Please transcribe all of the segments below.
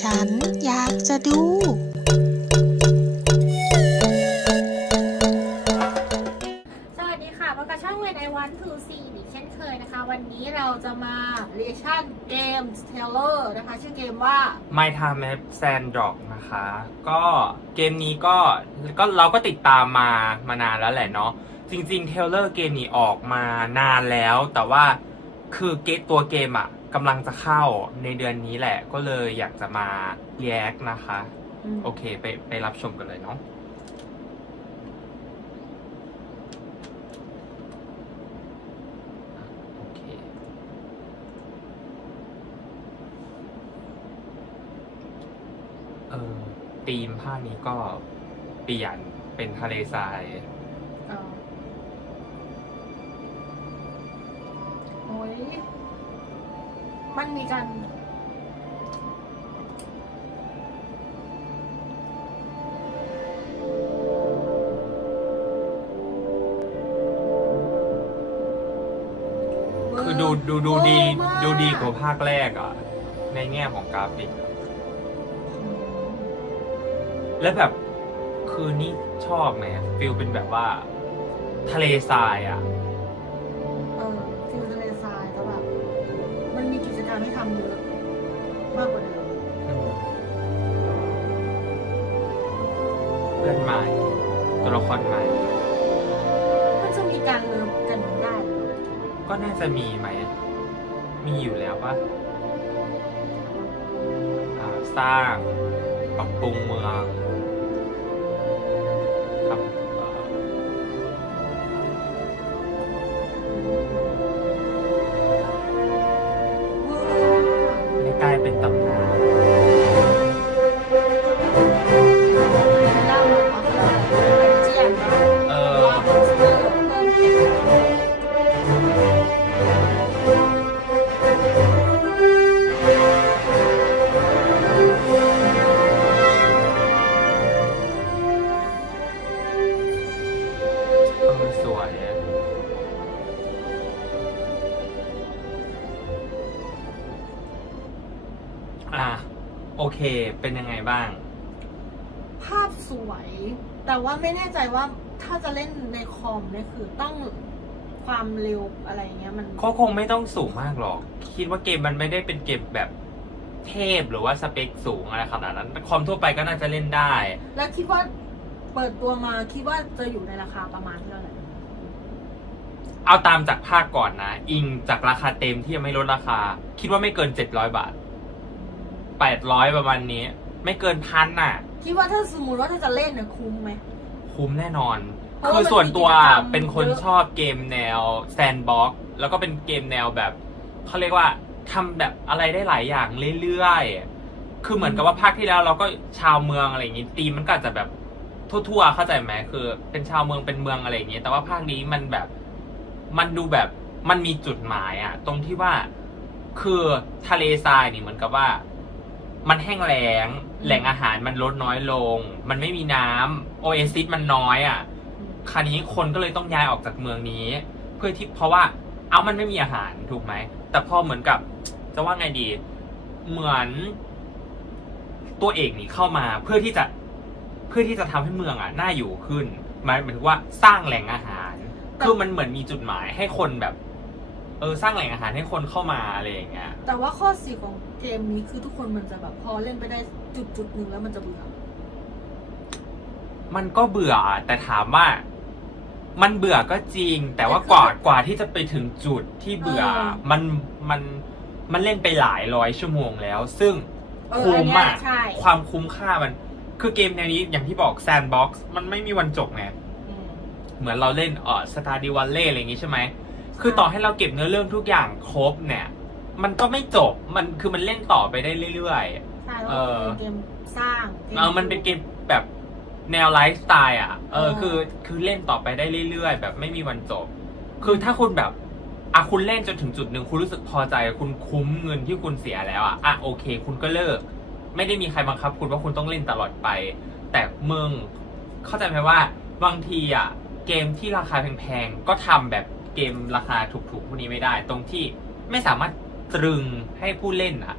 ฉันอยากจะดู สวัสดีค่ะพบกับช่องเวนไอวันทูซีอีกเช่นเคยนะคะ วันนี้เราจะมาเรียชั่นเกมเทเลอร์นะคะ ชื่อเกมว่า My Time Map Sandrock นะคะ ก็เกมนี้ก็ก็เราก็ติดตามมามานานแล้วแหละเนาะจริงๆเทเลอร์เกมนี้ออกมานานแล้ว แต่ว่าคือเกมตัวเกมอะ กำลังจะเข้าในเดือนนี้แหละ ก็เลยอยากจะมาแยกนะคะอืมโอเค ไปไปรับชมกันเลยเนาะโอเคเออธีมภาคนี้ก็เปลี่ยนเป็นทะเลทรายเอ่อโอ้ย มันมีการคือดูดูดูดีเวอร์มาก ดูดีกว่าภาคแรกอะ ในแง่ของกราฟิก และแบบคือนี่ชอบไงฟิลเป็นแบบว่า ทะเลทรายอะ มันมีกิจกรรมให้ทำเยอะมากกว่าเดิมเพื่อนใหม่ตัวละครใหม่ มันจะมีการเลิฟกันได้เหรอก็น่าจะมีไหม มีอยู่แล้วปะอ่าสร้างปรับปรุงเมือง โอเค เป็นยังไงบ้าง ภาพสวย แต่ว่าไม่แน่ใจว่าถ้าจะเล่นในคอมเนี่ยคือต้องความเร็วอะไรเงี้ยมันก็คงไม่ต้องสูงมากหรอก คิดว่าเกมมันไม่ได้เป็นเกมแบบเทพหรือว่าสเปคสูงอะไรขนาดนั้น คอมทั่วไปก็น่าจะเล่นได้ แล้วคิดว่าเปิดตัวมาคิดว่าจะอยู่ในราคาประมาณเท่าไหร่เอาตามจากภาคก่อนนะ อิงจากราคาเต็มที่ยังไม่ลดราคา คิดว่าไม่เกิน700บาท 800ประมาณนี้ ไม่เกินพันน่ะ คิดว่าถ้าสมมติว่าถ้าจะเล่นเนี่ยคุ้มไหม คุ้มแน่นอน เพราะคืว่าอส่วนตัวมันมีกิจกรรม เป็นคนเยอะชอบเกมแนวแซนบ็อกแล้วก็เป็นเกมแนวแบบเขาเรียกว่าทำแบบอะไรได้หลายอย่างเรื่อยๆ คือเหมือนกับว่าภาคที่แล้วเราก็ชาวเมืองอะไรอย่างงี้ตีมมันก็อาจจะแบบทั่วๆเข้าใจไหมคือเป็นชาวเมืองเป็นเมืองอะไรอย่างงี้แต่ว่าภาคนี้มันแบบมันดูแบบมันมีจุดหมายอะตรงที่ว่าคือทะเลทรายนี่เหมือนกับว่า มันแห้งแล้งแหล่งอาหารมันลดน้อยลง มันไม่มีน้ำโอเอซิสมันน้อยอะคราวนี้คนก็เลยต้องย้ายออกจากเมืองนี้ เพื่อที่เพราะว่าเอามันไม่มีอาหารถูกไหม แต่พอเหมือนกับ จะว่าไงดี เหมือนตัวเอกนี่เข้ามาเพื่อที่จะเพื่อที่จะทำให้เมืองอะน่าอยู่ขึ้นหมายหมายถึงว่าสร้างแหล่งอาหาร คือมันเหมือนมีจุดหมายให้คนแบบเออสร้างแหล่งอาหารให้คนเข้ามาอะไรอย่างเงี้ย แต่ว่าข้อเสียของเกมนี้คือทุกคนมันจะแบบพอเล่นไปได้จุดจุดๆหนึ่งแล้วมันจะเบื่อ มันก็เบื่อแต่ถามว่า มันเบื่อก็จริง แต่ว่ากว่ากว่าที่จะไปถึงจุดที่เบื่อมันมันมันเล่นไปหลายร้อยชั่วโมงแล้ว ซึ่งเออคุ้อันมเนี้ยอะใช่ความคุ้มค่ามัน คือเกมแนวนี้อย่างที่บอกแซนบ็อกซ์มันไม่มีวันจบไง อืม เหมือนเราเล่นเออสตาร์ดิวัลเล่อะไรอย่างงี้ใช่ไหม คือต่อให้เราเก็บเนื้อเรื่องทุกอย่างครบเนี่ย มันก็ไม่จบมันคือมันเล่นต่อไปได้เรื่อยๆใช่แล้วเออเป็นเกมสร้างเออมันเป็นเกมแบบแนวไลฟ์สไตล์อะ เออ เออ คือ คือเล่นต่อไปได้เรื่อยๆ แบบไม่มีวันจบ คือถ้าคุณแบบอะคุณเล่นจนถึงจุดหนึ่งคุณรู้สึกพอใจ คุณคุ้มเงินที่คุณเสียแล้วอะ อะโอเค คุณก็เลิก ไม่ได้มีใครบังคับ คุณว่าคุณต้องเล่นตลอดไป แต่มึงเข้าใจไหมว่าบางทีอะ เกมที่ราคาแพงๆ ก็ทำแบบ เกมราคาถูกๆพวกนี้ไม่ได้ ตรงที่ไม่สามารถตรึงให้ผู้เล่นอะ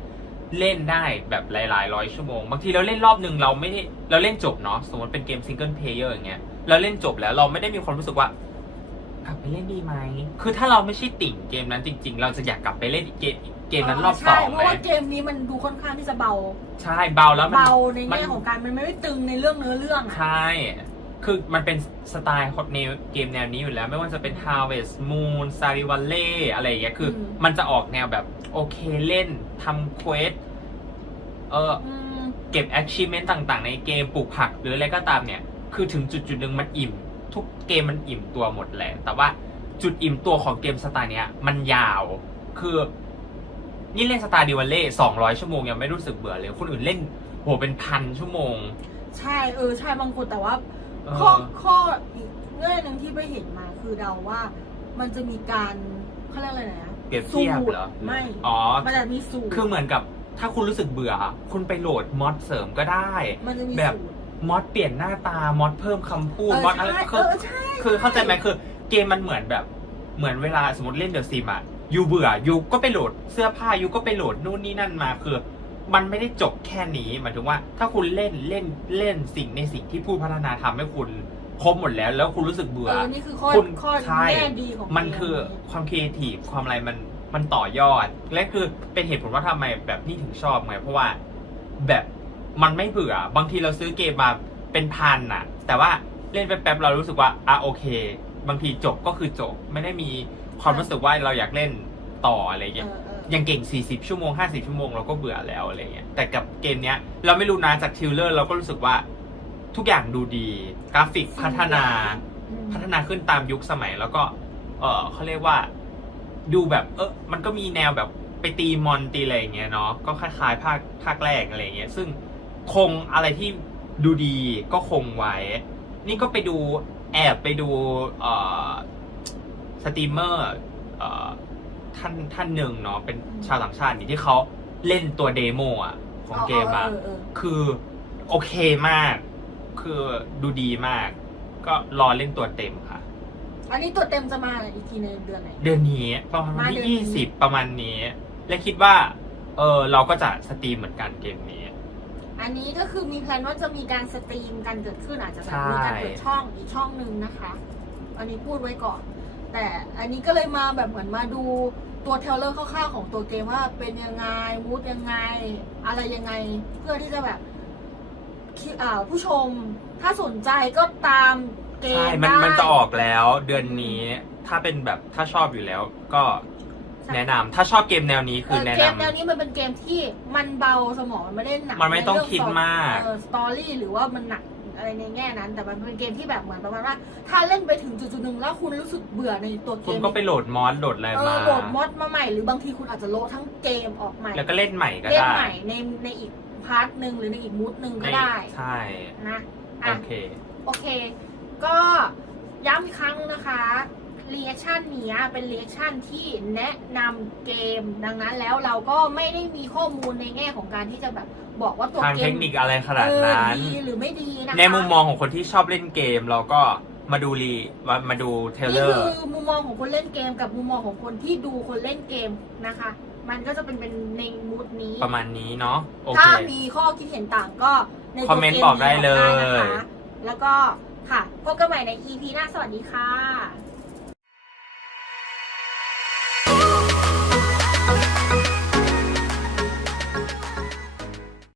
เล่นได้แบบหลายๆร้อยชั่วโมง บางทีเราเล่นรอบหนึ่งเราไม่ได้เราเล่นจบเนาะสมมติเป็นเกมซิงเกิลเพลเยอร์อย่างเงี้ยเราเล่นจบแล้วเราไม่ได้มีความรู้สึกว่ากลับไปเล่นดีไหม คือถ้าเราไม่ใช่ติ่งเกมนั้นจริง ๆ เราจะอยากกลับไปเล่นเกมเกมนั้นรอบสใช่องเพไหมราะว่าเกมนี้มันดูค่อนข้างที่จะเบา ใช่เบาแล้วมัน เบาในมัแง่ของการมันไม่ได้ตึงในเรื่องเนื้อเรื่องอะ ใช่ คือมันเป็นสไตล์ของแนวเกมแนวนี้อยู่แล้ว ไม่ว่าจะเป็น Harvest Moon s a r i v a l l e อะไรอย่างเงี้ยคืออม มันจะออกแนวแบบโอเคเล่นทำเควสเออ อืม เก็บ achievement ต่างๆ ในเกมปลูกผักหรืออะไรก็ตามเนี่ย คือถึงจุดจุดๆหนึ่งมันอิ่ม ทุกเกมมันอิ่มตัวหมดแหละ แต่ว่าจุดอิ่มตัวของเกมสไตล์เนี้ย มันยาว คือนี่เล่นสไตล์ดิวัลเล่สองร้อยชั่วโมงยังไม่รู้สึกเบื่อเลย คนอื่นเล่นโหเป็นพันชั่วโมง ใช่เออใช่บางคนแต่ว่าเออ ข้อข้ออีกเงื่อนหนึ่งที่ไปเห็นมาคือเดาว่า มันจะมีการเขาเรียกอะไรนะเปรียบเทียบเหรอสูตไม่อ๋อมันจะมีสูตรคือเหมือนกับถ้าคุณรู้สึกเบื่อ คุณไปโหลดมอดเสริมก็ได้มันจะมีแบบสูตรมอดเปลี่ยนหน้าตามอดเพิ่มคำพูดเออมอดอะไรใช่คือเออใช่คือเข้าใจไหมคือ เกมมันเหมือนแบบ เหมือนเวลาสมมติเล่นเดอะซิมอะยูเบื่อยูก็ไปโหลดเสื้อผ้ายูก็ไปโหลดนู่นนี่นั่นมาคือ มันไม่ได้จบแค่นี้หมายถึงว่าถ้าคุณเล่นเล่นเล่นสิ่งในสิ่งที่ผู้พัฒนาทำให้คุณครบหมดแล้วแล้วคุณรู้สึกเบื่อเออนี่คือข้อคุณข้อใช่แง่ดีของมันเกคือความครีเอทีฟความอะไรมันมันต่อยอด และคือเป็นเหตุผลว่าทำไมแบบนี่ถึงชอบไงเพราะว่าแบบมันไม่เบื่อบางทีเราซื้อเกมมาเป็นพันน่ะ แต่ว่าเล่นไปแป๊บๆเรารู้สึกว่าอะโอเค บางทีจบก็คือจบไม่ได้มีความรู้สึกว่าเราอยากเล่นต่ออะไรเอเงี้ยอเอออ ย่างเก่ง 40 ชั่วโมง 50 ชั่วโมงเราก็เบื่อแล้วอะไรเงี้ยแต่กับเกมเนี้ย เราไม่รู้นะจากทิลเลอร์เราก็รู้สึกว่าทุกอย่างดูดี กราฟิกพัฒนาอืมพัฒนาขึ้นตามยุคสมัยแล้วก็ เออเขาเรียกว่า ดูแบบเออมันก็มีแนวแบบไปตีมอนตีอะไรอย่างเงี้ยเนาะก็คล้ายๆภาคภาคแรกอะไรเงี้ย ซึ่งคงอะไรที่ดูดีก็คงไว้ นี่ก็ไปดูแอบไปดูเอ่อสตรีมเมอร์เอ่อ ท่านท่านหนึ่งเนาะเป็นชาวต่างชาตินี่ที่เขาเล่นตัวเดโมอะของเกมอะเออเออเออคือโอเคมาก คือดูดีมาก ก็รอเล่นตัวเต็มค่ะ อันนี้ตัวเต็มจะมาอีกทีในเดือนไหน เดือนนี้ประมาณวันมาเดืที่อนนี้ยี่สิบประมาณนี้ และคิดว่า เออเราก็จะสตรีมเหมือนกันเกมนี้ อันนี้ก็คือมีแพลนว่าจะมีการสตรีมกันเกิดขึ้นอาจจะแบบใช่มีการเปิดช่องอีกช่องหนึ่งนะคะ อันนี้พูดไว้ก่อน แต่อันนี้ก็เลยมาแบบเหมือนมาดูตัวเทรลเลอร์คร่าวๆของตัวเกมว่าเป็นยังไงมูดยังไง อะไรยังไง เพื่อที่จะแบบคิอ่าผู้ชมถ้าสนใจก็ตามเกมใช่มันได้มันจะออกแล้วเดือนนี้ถ้าเป็นแบบถ้าชอบอยู่แล้วก็ใช่แนะนำถ้าชอบเกมแนวนี้คือแนะเกนมแนวนี้มันเป็นเกมที่มันเบาสมองมันไม่ได้หนักมันไม่ต้องในเรื่คิดมากเออสตอรี่หรือว่ามันหนัก อะไรในแง่นั้น แต่มันเป็นเกมที่แบบเหมือนประมาณว่า ถ้าเล่นไปถึงจุดๆหนึ่งแล้วคุณรู้สึกเบื่อในตัวำเกคุณมก็ไปโหลดมอสโหลดอะไรเอมา อโหลดมอดมาใหม่หรือบางทีคุณอาจจะโหลดทั้งเกมออกใหม่ แล้วก็เล่นใหม่ก็เล่นได้ใหม่ในในอีกพาร์ทหนึ่งหรือในอีกมูดหนึ่งก็ได้ใช่ นะโออะ เค โอเค ก็ย้ำอีกครั้งนะคะ เรีแอคชั่นนี้เป็นเรีแอคชั่นที่แนะนำเกมดังนั้นแล้วเราก็ไม่ได้มีข้อมูลในแง่ของการที่จะแบบบอกว่าตัวทางเกเทมคนิคอะไรขนาดเออนั้น ดีหรือไม่ดีนะคะในมุมมองของคนที่ชอบเล่นเกมเราก็มาดูรีมามาดูเทรลเลนี่อคืร์อมุมมองของคนเล่นเกมกับมุมมองของคนที่ดูคนเล่นเกมนะคะ มันก็จะเป็นเป็นในมูดนี้ ประมาณนี้เนาะโอเค ถ้ามีข้อคิดเห็นต่างก็ในตัวคอมเมนต์กบอกได้เลยนะคะแล้วก็ค่ะพบกันใหม่ใน EP หน้าสวัสดีค่ะ